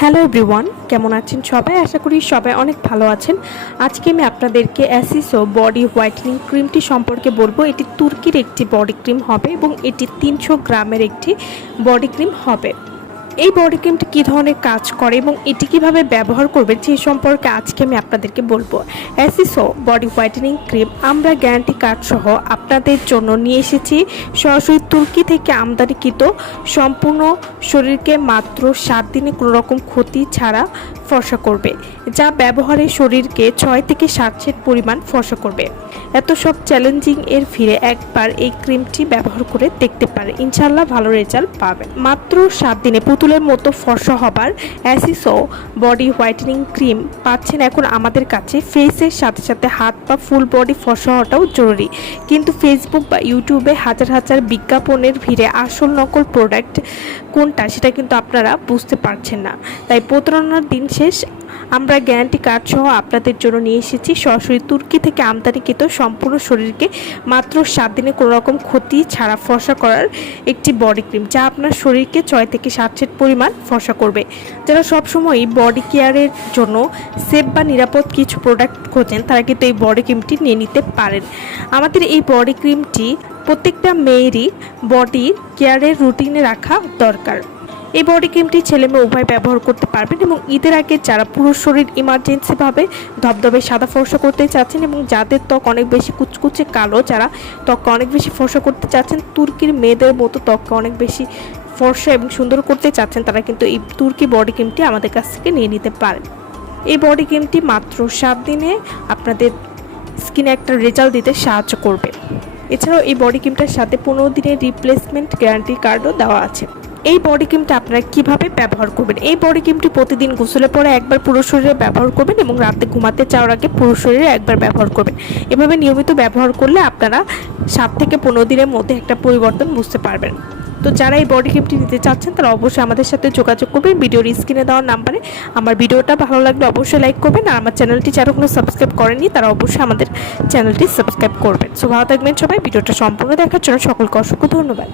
Hello everyone, কেমন আছেন সবাই? আশা করি সবাই অনেক ভালো আছেন। আজকে আমি আপনাদেরকে অ্যাসিসো বডি হোয়াইটেনিং ক্রিমটি সম্পর্কে বলব। এটি তুর্কির একটি বডি ক্রিম হবে এবং এটি তিনশো গ্রামের একটি বডি ক্রিম হবে। এই বডি ক্রিমটি কী ধরনের কাজ করে এবং এটি কীভাবে ব্যবহার করবেন সেই সম্পর্কে আজকে আমি আপনাদেরকে বলব। অ্যাসিসো বডি হোয়াইটেনিং ক্রিম আমরা গ্যারান্টি কার্ড সহ আপনাদের জন্য নিয়ে এসেছি। সরাসরি তুর্কি থেকে আমদানিকৃত, সম্পূর্ণ শরীরকে মাত্র সাত দিনে কোনো রকম ক্ষতি ছাড়া ফর্সা করবে, যা ব্যবহারে শরীরকে ছয় থেকে সাত সেট পরিমাণ ফর্সা করবে। এত সব চ্যালেঞ্জিং এর ফিরে একবার এই ক্রিমটি ব্যবহার করে দেখতে পারে ইনশাল্লাহ ভালো রেজাল্ট পাবেন। মাত্র সাত দিনে পুতুলের মতো ফর্সা হবার অ্যাসিসো বডি হোয়াইটেনিং ক্রিম পাচ্ছেন এখন আমাদের কাছে। ফেসের সাথে সাথে হাত বা ফুল বডি ফর্সা হওয়াটাও জরুরি। কিন্তু ফেসবুক বা ইউটিউবে হাজার হাজার বিজ্ঞাপনের ভিড়ে আসল নকল প্রোডাক্ট কোনটা সেটা কিন্তু আপনারা বুঝতে পারছেন না। তাই প্রতারণার দিন শেষ। আমরা গ্যারান্টি কার্ড সহ আপনাদের জন্য নিয়ে এসেছি। সরাসরি তুর্কি থেকে আমদানিকৃত সম্পূর্ণ শরীরকে মাত্র সাত দিনে কোনো রকম ক্ষতি ছাড়া ফর্সা করার একটি বডি ক্রিম যা আপনার শরীরকে ছয় থেকে সাত সেট পরিমাণ ফর্সা করবে। যারা সবসময় বডি কেয়ারের জন্য সেফ বা নিরাপদ কিছু প্রোডাক্ট খোঁজেন, তারা কিন্তু এই বডি ক্রিমটি নিয়ে নিতে পারেন। আমাদের এই বডি ক্রিমটি প্রত্যেকটা মেয়েরই বডি কেয়ারের রুটিনে রাখা দরকার। এই বডি ক্রিমটি ছেলে মেয়ে উভয় ব্যবহার করতে পারবেন এবং ঈদের আগে যারা পুরো শরীর ইমার্জেন্সিভাবে ধবধবে সাদা ফর্সা করতে চাচ্ছেন এবং যাদের ত্বক অনেক বেশি কুচকুচে কালো, যারা ত্বককে অনেক বেশি ফর্সা করতে চাচ্ছেন, তুর্কির মেয়েদের মতো ত্বককে অনেক বেশি ফর্সা এবং সুন্দর করতে চাচ্ছেন, তারা কিন্তু এই তুর্কি বডি ক্রিমটি আমাদের কাছ থেকে নিয়ে নিতে পারেন। এই বডি ক্রিমটি মাত্র সাত দিনে আপনাদের স্কিনে একটা রেজাল্ট দিতে সাহায্য করবে। এছাড়াও এই বডি ক্রিমটার সাথে পনেরো দিনের রিপ্লেসমেন্ট গ্যারান্টি কার্ডও দেওয়া আছে। এই বডি ক্রিমটা আপনারা কীভাবে ব্যবহার করবেন? এই বডি ক্রিমটি প্রতিদিন গোসলের পরে একবার পুরো শরীরে ব্যবহার করবেন এবং রাতে ঘুমাতে যাওয়ার আগে পুরো শরীরে একবার ব্যবহার করবেন। এভাবে নিয়মিত ব্যবহার করলে আপনারা সাত থেকে পনেরো দিনের মধ্যে একটা পরিবর্তন বুঝতে পারবেন। তো যারা এই বডি ক্রিমটি নিতে চাচ্ছেন, তারা অবশ্যই আমাদের সাথে যোগাযোগ করবেন। ভিডিওর স্ক্রিনে দেওয়ার নাম্বারে আমার ভিডিওটা ভালো লাগলে অবশ্যই লাইক করবেন আর আমার চ্যানেলটি যারা কোনো সাবস্ক্রাইব করেনি তারা অবশ্যই আমাদের চ্যানেলটি সাবস্ক্রাইব করবেন। সো ভালো থাকবেন সবাই। ভিডিওটা সম্পূর্ণ দেখার জন্য সকলকে অসংখ্য ধন্যবাদ।